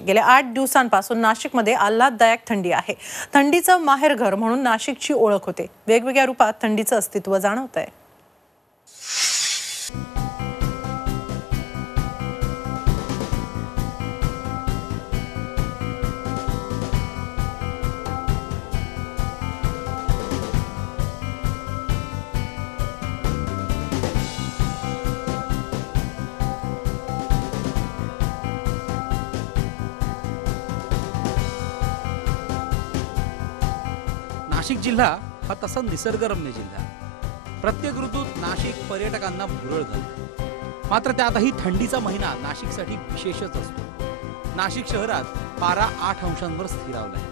गेल्या 8 दिवसांपासून नाशिकमध्ये आल्हाददायक थंडी आहे। थंडीचं माहेरघर म्हणून नाशिकची ओळख होते। वेगवेगळ्या रूपात थंडीचं अस्तित्व जाणवतंय। नाशिक जिल्हा हा तसा निसर्गरम्य जिल्हा। प्रत्येक ऋतूत नाशिक पर्यटकांना भुरळ घालतो। मात्र त्यातही थंडीचा महिना नाशिकसाठी विशेषच असतो। नाशिक शहरात पारा 8 अंशांवर स्थिरावलाय।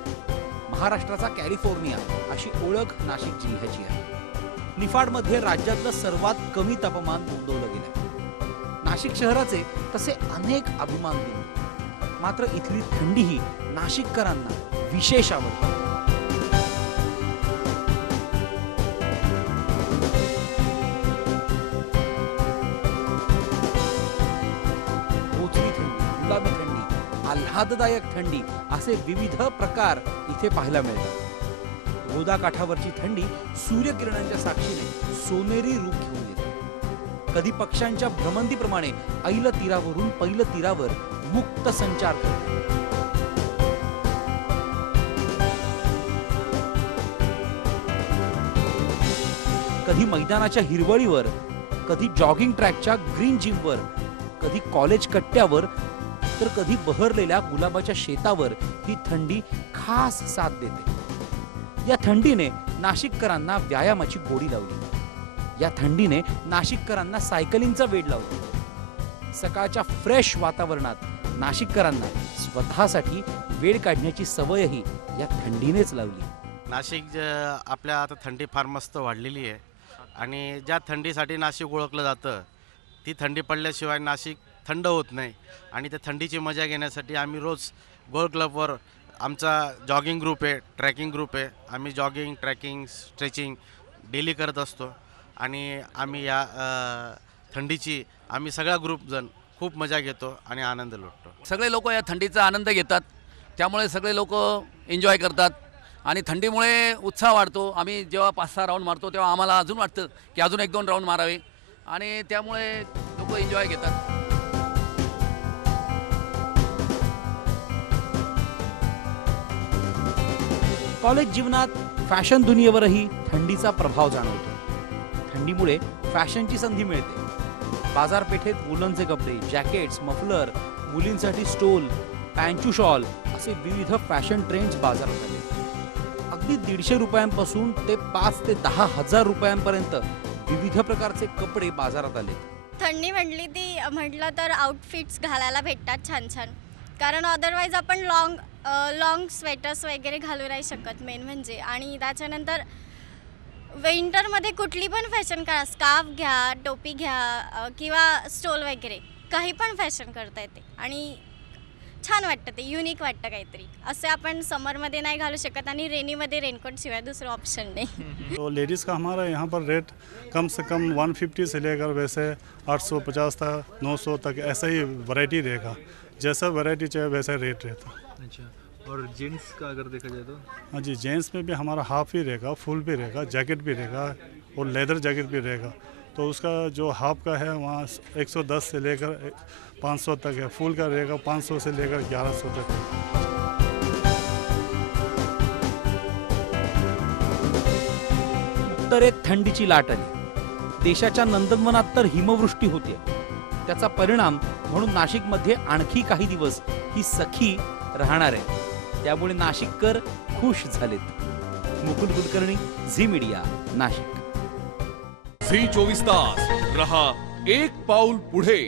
महाराष्ट्राचा कॅलिफोर्निया अशी ओळख नाशिक जिल्ह्याची आहे। निफाडमध्ये राज्यातलं सर्वात कमी तापमान नोंदवलं गेलंय। नाशिक शहराचे तसे अनेक अभिमान दिले, मात्र इथली थंडीही नाशिककरांना विशेष आवडते। गुलाबी थंडी, आल्हाददायक थंडी असे विविध प्रकार इथे पाहायला मिळतात। गोदा काठावरची थंडी सूर्यकिरणांच्या साक्षीने सोनेरी रूप घेऊन येते। कधी पक्ष्यांच्या भ्रमंतीप्रमाणे ऐल तीरावरून पैल तीरावर मुक्त संचार करते। कधी मैदानाच्या हिरवळीवर, कधी जॉगिंग ट्रॅकच्या ग्रीन जिमवर, कधी कॉलेज कट्ट्यावर, तर कधी बहरलेल्या गुलाबाच्या शेतावर ही थंडी खास साथ देते। या थंडीने नाशिककरांना व्यायामाची गोडी लावली। या थंडीने नाशिककरांना सायकलिंगचा वेड लावला। सकाळच्या फ्रेश वातावरणात नाशिककरांना स्वतःसाठी वेळ काढण्याची सवयही या थंडीनेच लावली। नाशिक आपल्या आता थंडी फार मस्त वाढलेली आहे आणि ज्या थंडीसाठी नाशिक ओळखलं जातं ती थंडी पडल्याशिवाय नाशिक थंड होत नाही। आणि त्या थंडीची मजा घेण्यासाठी आम्ही रोज गोल क्लबवर आमचा जॉगिंग ग्रुप आहे, ट्रॅकिंग ग्रुप आहे। आम्ही जॉगिंग, ट्रॅकिंग, स्ट्रेचिंग डेली करत असतो आणि आम्ही या थंडीची आम्ही सगळा ग्रुपजण खूप मजा घेतो आणि आनंद लुटतो। सगळे लोक या थंडीचा आनंद घेतात, त्यामुळे सगळे लोक एन्जॉय करतात आणि थंडीमुळे उत्साह वाढतो। आम्ही जेव्हा 5-6 राऊंड मारतो तेव्हा आम्हाला अजून वाटतं की अजून 1-2 राऊंड मारावे आणि त्यामुळे लोक एन्जॉय घेतात। कॉलेज जीवनात फॅशन दुनियेवरही थंडीचा प्रभाव जाणवतो। थंडीमुळे फॅशनची संधी मिळते। बाजारपेठेत वुलनचे कपडे, जॅकेट्स, मफलर, मुलींसाठी स्टोल, पॅन्चू शॉल असे विविध फॅशन ट्रेंड्स बाजारात आले। अगदी 150 रुपयांपासून ते 5 ते 10 हजार रुपयांपर्यंत विविध प्रकारचे कपडे बाजारात आले। थंडी म्हटलं तर आउटफिट्स घालायला भेटतात छान छान, कारण अदरवाईज आपण लॉंग स्वेटर्स वगैरे घालू नाही शकत मेन म्हणजे। आणि त्याच्यानंतर विंटरमध्ये कुठली पण फॅशन करा, स्कार्फ घ्या, टोपी घ्या किंवा स्टोल वगैरे काही पण फॅशन करता येते आणि छान वाटतं, ते युनिक वाटतं काहीतरी। असे आपण समरमध्ये नाही घालू शकत आणि रेनीमध्ये रेनकोट शिवाय दुसरं ऑप्शन नाही। तो लेडीज़ का हमारा यहाँ पर रेट कम से कम 150 से लेकर वैसे 850 तक 900 तक ऐसा ही वैरायटी रहेगा। जैसा वैरायटी चाहिए वैसा रेट रहता। अच्छा, और जेंट्स का अगर देखा जाए तो? हाँ जी, जेंट्स में भी हमारा हाफ ही रहेगा, फुल भी रहेगा, जैकेट भी रहेगा और लेदर जैकेट भी रहेगा। तो उसका जो हाफ का है वहाँ 110 से लेकर 500 तक है, फुल का रहेगा 500 से लेकर 1100 तक है। उत्तरेत थंडीची लाट आली। देशाच्या नंदनवनात तर हिमवृष्टी होते। त्याचा परिणाम म्हणून नाशिकमध्ये आणखी काही दिवस ही सखी राहणार आहे। त्यामुळे नाशिककर खुश झालेत। मुकुल कुलकर्णी, झी मीडिया, नाशिक। झी 24 तास रहा एक पाऊल पुढे।